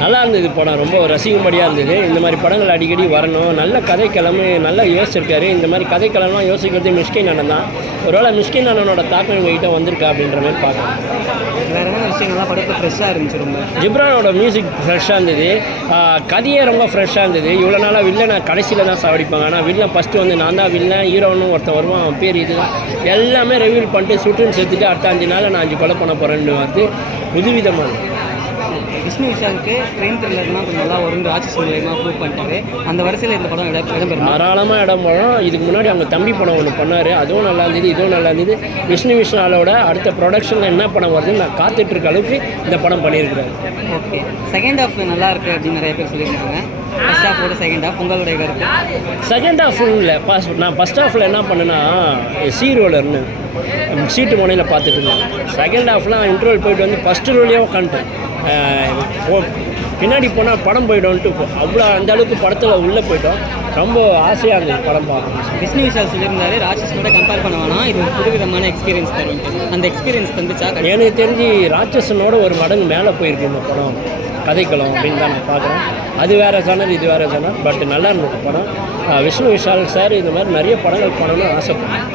நல்லா இருந்தது படம், ரொம்ப ரசிக்கும்படியாக இருந்தது. இந்த மாதிரி படங்கள் அடிக்கடி வரணும். நல்ல கதைக்களமு நல்லா யோசிச்சிருக்காரு. இந்த மாதிரி கதைக்களம்லாம் யோசிக்கிறது மிஷ்கின் அண்ணன் தான். ஒருவேளை மிஷ்கின் அண்ணனோட தாக்கம் இவங்ககிட்ட வந்திருக்கா அப்படின்ற மாதிரி பார்க்கலாம். வேறு என்ன விஷயங்கள்லாம் படத்தை ஃப்ரெஷ்ஷாக இருந்துச்சு ரொம்ப. ஜிப்ரானோட மியூசிக் ஃப்ரெஷ்ஷாக இருந்தது. கதையே ரொம்ப ஃப்ரெஷ்ஷாக இருந்தது. இவ்வளோ நாளாக வில்லனை கடைசியில் தான் சாவடிப்பாங்க. ஆனால் வில்லன் ஃபஸ்ட்டு வந்து நான் தான் வில்லன், ஹீரோன்னு ஒருத்தன் வருவான், அவன் பேர் இதுதான் எல்லாமே ரிவீல் பண்ணிட்டு சுட்டுன்னு சேர்த்துட்டு அடுத்த 5 நாள் நான் 5 கொலை பண்ண போகிறேன்னு வந்து புதுவிதமாக விஷ்ணு விஷாலுக்கு ட்ரெயின் த்ரில்லர்னால் கொஞ்சம் நல்லா வரும்னு ராட்சஸ் மூலியமாக ப்ரூவ் பண்ணிட்டாரு. அந்த வரிசையில் இந்த படம் இடம்பெறும். தாராளமாக இடம் போகிறோம். இதுக்கு முன்னாடி அவங்க தம்பி படம் ஒன்று பண்ணார், அதுவும் நல்லா இருந்தது, இதுவும் நல்லா இருந்தது. விஷ்ணு விஷாலோட அடுத்த ப்ரொடக்ஷனில் என்ன படம் வருதுன்னு நான் காத்துட்ருக்க அளவுக்கு இந்த படம் பண்ணியிருக்கிறாரு. ஓகே, செகண்ட் ஹாஃப் நல்லா இருக்குது அப்படின்னு நிறைய பேர் சொல்லியிருக்காங்க. ஃபஸ்ட் ஹாஃபோட செகண்ட் ஹாஃப் உங்களுடைய கருத்து? செகண்ட் ஹாஃப் இல்லை, நான் ஃபஸ்ட் ஹாஃபில் என்ன பண்ணேன்னா ரோலர்னு சீட்டு முனையில் பார்த்துட்டு இருந்தேன். செகண்ட் ஹாஃப்லாம் இன்டர்வல் போயிட்டு வந்து ஃபஸ்ட்டு ரோலையே உட்காந்துட்டேன். பின்னாடி போனால் படம் போய்ட்டோன்ட்டு அவ்வளோ அந்த அளவுக்கு படத்தில் உள்ளே போய்ட்டோம். ரொம்ப ஆசையாக இருந்தது படம் பார்க்கணும். விஷ்ணு விஷால் சொல்லியிருந்தாரு ராட்சஸ் கூட கம்பேர் பண்ண வேணாம், இது ஒரு புதுவிதமான எக்ஸ்பீரியன்ஸ் தரும். அந்த எக்ஸ்பீரியன்ஸ் தந்துச்சா? எனக்கு தெரிஞ்சு ராட்சசனோட ஒரு மடங்கு மேலே போயிருக்கு இந்த படம் கதைக்களம் அப்படின்னு தான் நான் பார்க்குறேன். அது வேறு ஜானர், இது வேறு ஜானர், பட் நல்லா இருந்தது படம். விஷ்ணு விஷால் சார் இந்த மாதிரி நிறைய படங்கள் பண்ணணும்னு ஆசைப்படுறேன்.